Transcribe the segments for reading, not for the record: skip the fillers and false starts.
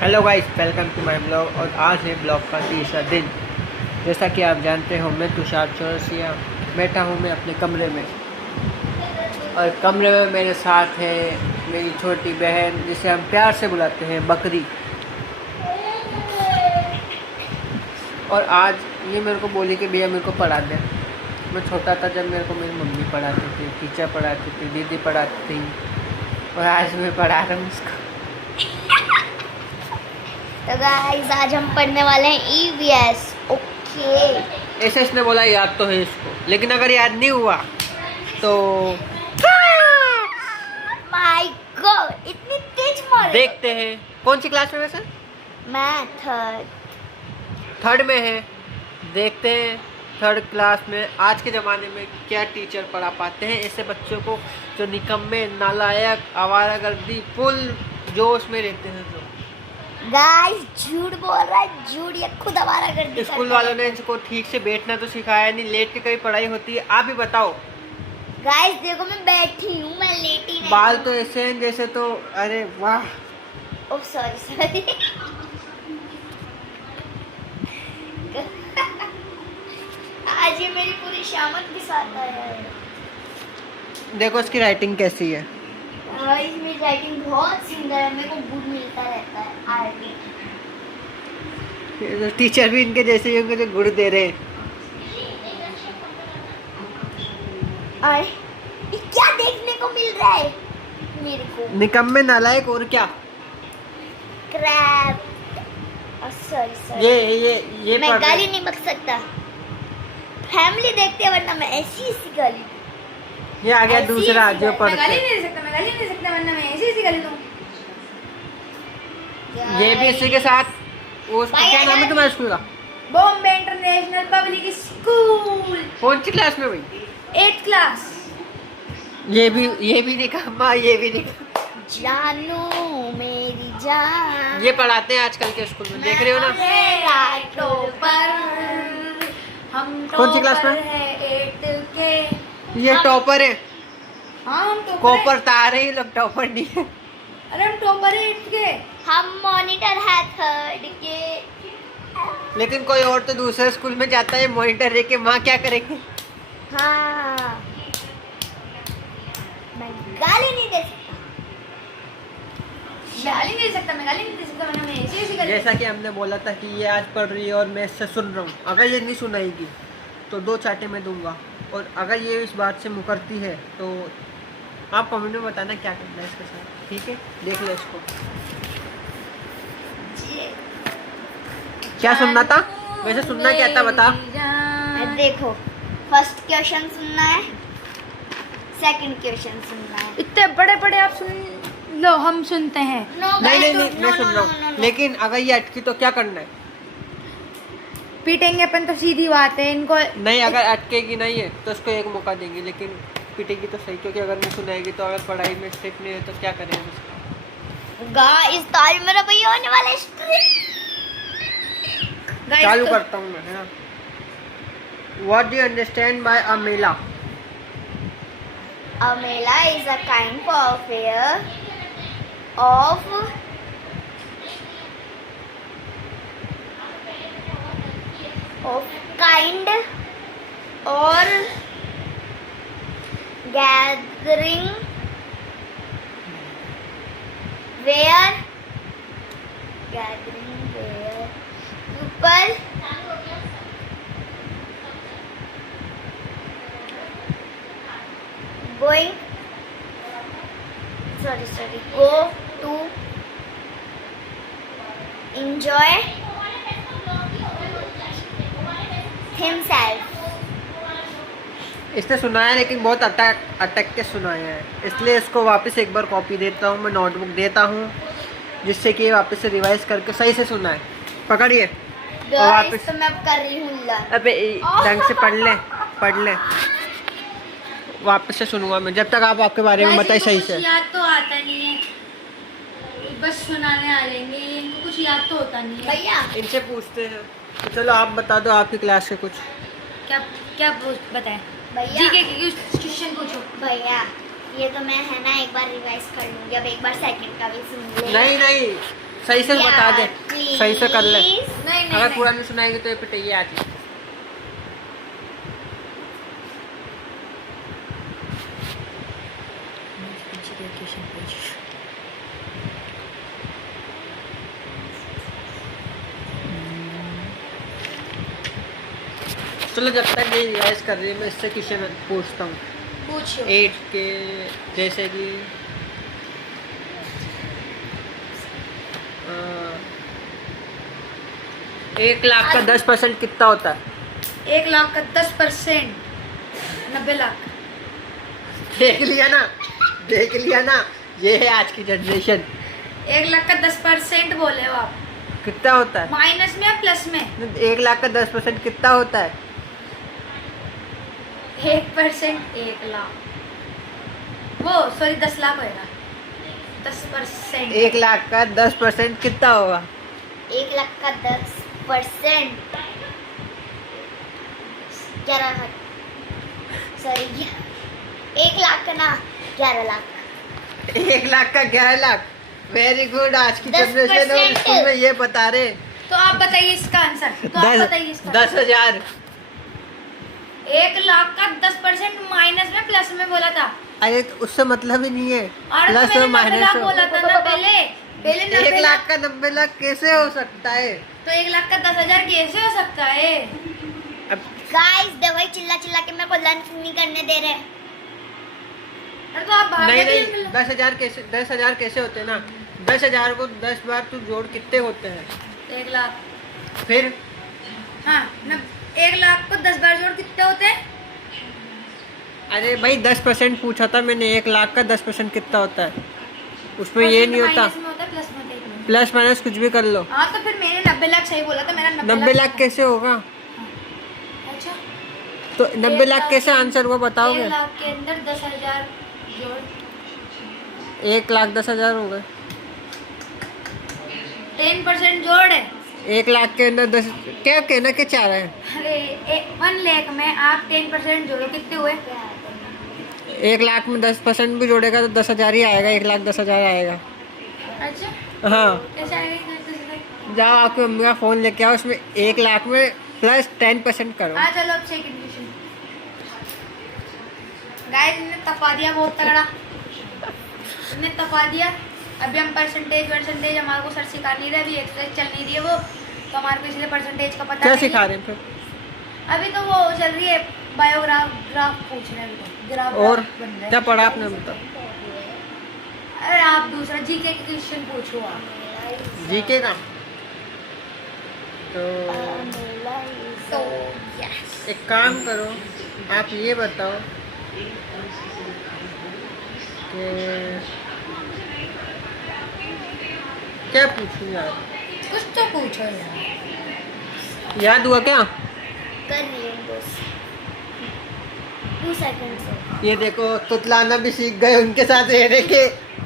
Hello guys, welcome to my blog. और आज है ब्लॉग का तीसरा दिन। जैसा कि आप जानते हो, मैं तुषार चौरसिया बैठा हूँ मैं अपने कमरे में, और कमरे में मेरे साथ है मेरी छोटी बहन, जिसे हम प्यार से बुलाते हैं बकरी। और आज ये मेरे को बोली कि भैया मेरे को पढ़ा दे। मैं छोटा था जब मेरे को मेरी मम्मी पढ़ाती थी, टीचर पढ़ाती थी, दीदी पढ़ाती थी, और आज मैं पढ़ा रहा हूँ उसको। तो गाइस आज हम पढ़ने वाले हैं EVS। ओके, ऐसे इसने बोला याद तो है इसको, लेकिन अगर याद नहीं हुआ तो माय गॉड इतनी तेज मार। देखते हैं कौन सी क्लास में वैसे। मैं थर्ड में है। देखते हैं थर्ड क्लास में आज के ज़माने में क्या टीचर पढ़ा पाते हैं ऐसे बच्चों को जो निकम्मे, नालायक, आवारागर्दी, फुल जोश में रहते हैं। जो गाइस झूठ बोल रहा है, झूठ ये खुद हमारा कर दी। स्कूल वालों ने इनको ठीक से बैठना तो सिखाया नहीं, लेट के कहीं पढ़ाई होती है। आप ही बताओ। गाइस देखो मैं बैठी हूँ, मैं लेटी नहीं। बाल तो ऐसे हैं जैसे, तो अरे वाह। ओह सॉरी आज ये मेरी पूरी शामत के साथ आया है। देखो इसकी राइटिंग कैसी है। गाइस मेरी राइटिंग बहुत सुंदर है, मेरे को गुड मिलता रहता है आर्टिंग। टीचर भी इनके जैसे ही होंगे जो गुड़ दे रहे हैं। और ये क्या देखने को मिल रहा है मेरे को? निकम्मे, नालायक, और क्या। क्रैप। सॉरी सॉरी, ये मैं पढ़ रहे गाली हैं। नहीं बक सकता। फैमिली देखते हैं, वरना मैं ऐसी गाली। ये आ गया ऐसी दूसरा ऐसी जो गाली। पढ़ते मैं गाली हैं। नहीं दे सकता, मैं गाली नहीं दे सकता, वरना मैं ऐसे गाली दूं। ये भी इसी के साथ। वो क्या नाम है तुम्हारे स्कूल का? बॉम्बे इंटरनेशनल पब्लिक स्कूल, कौन सी क्लास में भाई? 8th class. ये भी निकम्मा, ये भी निकम्मा। जानू मेरी जान, ये पढ़ाते हैं आजकल के स्कूल में, देख रहे हो ना। मेरा टॉपर। हम कौन सी क्लास में? टॉपर है 8th के। ये टॉपर है। हाँ हम टॉपर कॉपर तार है, ये लोग टॉपर नहीं है। अरे हम टॉपर है 8th के। हम मॉनिटर है 3rd के। लेकिन कोई और तो दूसरे स्कूल में जाता है मॉनिटर रह के, वहाँ क्या करेंगे। हाँ मैं गाली नहीं दे सकता। गाली नहीं दे सकता, मैं गाली नहीं दे सकता, वरना मैं ऐसे गाली। जैसा कि हमने बोला था कि ये आज पढ़ रही है और मैं इससे सुन रहा हूँ। अगर ये नहीं सुनाएगी तो 2 चाटे मैं दूंगा, और अगर ये इस बात से मुकरती है तो आप कमेंट में बताना क्या करना है इसके साथ, ठीक है। देख लो इसको। क्या सुनना था वैसे? सुनना क्या था बता। देखो, फर्स्ट क्वेश्चन सुनना है, सेकंड क्वेश्चन सुनना है। इतने बड़े बड़े आप सुन लो, हम सुनते हैं। नहीं, मैं सुन रहा हूँ। लेकिन अगर ये अटकी तो क्या करना है? पीटेंगे अपन तो सीधी बात है इनको। नहीं, अगर अटकेगी नहीं है तो उसको एक मौका देंगे, लेकिन पिटेगी तो सही, क्योंकि अगर नहीं सुनाएगी तो अगर पढ़ाई में स्टेप नहीं है तो क्या करेंगे उसका। गाइस तो आज मेरा भैया होने वाला है। चालू करता हूँ मैं, है ना। What do you understand by a Mela? A mela is a kind of fair of kind or gathering where people going go to enjoy himself। इसने सुनाया लेकिन बहुत अटक के सुनाया है, इसलिए इसको वापस एक बार कॉपी देता हूँ, मैं नोटबुक देता हूँ, जिससे कि वापस से रिवाइज करके सही से सुनाए। पकड़िए और वापस। तो मैं अब कर रही हूँ लर्न। अबे ढंग से पढ़ ले। वापस से सुनूंगा मैं जब तक आप आपके बारे में बताइए सही से। याद तो आता नहीं है, बस सुनाने आ जाएंगे, इनको कुछ याद तो होता नहीं है। भैया इनसे पूछते हैं। तो चलो आप बता दो आपकी क्लास से कुछ। क्या क्या बताएं? भैया जीके की क्वेश्चन पूछो। भैया ये तो मैं है ना एक बार रिवाइज कर लूंगी, अब एक बार सेकंड का भी सुन ले। नहीं सही से बता दे, please. सही से कर ले। नहीं अगर पूरा नहीं सुनाएगी तो ये पिटाई आज ही। चलो जब तक ये रिवाइज कर रही है मैं इससे क्वेश्चन पूछता हूँ। पूछो। 8 के जैसे कि 1,00,000 का 10% कितना होता है? 1,00,000 का 10% 90 लाख। देख लिया ना, ये है आज की जनरेशन। 1,00,000 का 10% बोले हो आप, कितना होता है? माइनस में या प्लस में? 1,00,000 का 10% कितना होता है? 1% 1,00,000, वो सॉरी 10 लाख होएगा। 10% 1,00,000 का 10% कितना होगा? 1,00,000 का 10% 11 सॉरी 1,00,000 का ना 11 लाख। 1,00,000 का 11 लाख। वेरी गुड, आज की 10% जनरेशन और स्कूल में ये बता रहे। तो आप बताइए इसका आंसर। तो आप बताइए इसका 10,000। 1,00,000 का 10% माइनस में प्लस में बोला था। अरे तो उससे मतलब ही नहीं है, और प्लस तो और मैंने 90 लाख माइनस। बोला था ना पहले 1 लाख का 90 लाख कैसे हो सकता है? तो 1,00,000 का 10,000 कैसे हो सकता है? अब गाइस दवाई चिल्ला चिल्ला के मेरे को लंच नहीं करने दे रहे। अरे तो आप बाहर नहीं निकल नहीं, लो। 10,000 कैसे होते हैं ना? 10,000 को 10 बार तू जोड़ कितने होते हैं? 1,00,000। फिर हाँ 1,00,000 को 10 बार जोड़ कितने होते हैं? अरे भाई 10% पूछा था मैंने। 1,00,000 का 10% कितना होता है? उसमें ये नहीं होता, माइनस में होता है, प्लस में होता है। प्लस माइनस कुछ भी कर लो। हाँ तो फिर मैंने 90 लाख सही बोला था। मेरा 90 लाख कैसे होगा? अच्छा तो 90 लाख कैसे आंसर हुआ बताओगे? 1,00,000 के अंदर 10,000 जोड़ 1,10,000 हो गए। 10% जोड़ है। 1,00,000 के अंदर 10, क्या कहना क्या चाह रहे हैं? अरे 1 लाख में आप 10% जोड़ो कितने हुए? 1,00,000 में 10% भी जोड़ेगा तो 10,000 ही आएगा। 1,10,000 आएगा। अच्छा हाँ, कैसे आएगा 10,000? जाओ आपकी मम्मी का फ़ोन लेके आओ, उसमें 1,00,000 में प्लस 10% करो। हाँ चलो अब सेकंड क्वेश्चन। गाइस ने तपा दिया बहुत तगड़ा, ने तपा दिया। अभी हम परसेंटेज हमारे को सर सिखा नहीं रहे, अभी एक्सरसाइज चल नहीं रही है वो, तो हमारे को इसलिए परसेंटेज का पता क्या नहीं सिखा है। रहे हैं फिर? अभी तो वो चल रही है ग्राफ पूछ रहे हैं अभी तो। ग्राफ और बन रहा है। क्या पढ़ा आपने बताओ? अरे आप दूसरा जीके के क्वेश्चन पूछो आप। जीके का तो यस एक काम करो, आप ये बताओ कि क्या पूछूं यार? कुछ तो पूछो यार। याद हुआ क्या? कर रही हूँ बस 2 सेकंड से। ये देखो तुतलाना भी सीख गए उनके साथ रहने के।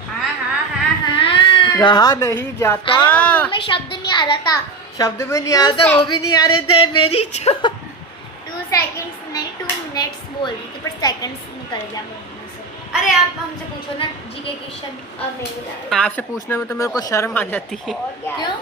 हाँ हाँ हाँ हाँ। रहा नहीं जाता। अरे मुंह में शब्द नहीं आ रहा था। शब्द में नहीं आ रहा था, वो भी नहीं आ रहे थे मेरी 2 सेकंड्स नहीं 2 मिनट्स बोल रही थी, पर सेकंड्स निकल गया मेरे मुंह से। अरे आप हमसे पूछो ना जीके क्वेश्चन। अब मेरे आपसे पूछने में तो मेरे को शर्म आ जाती है। और क्या क्यों?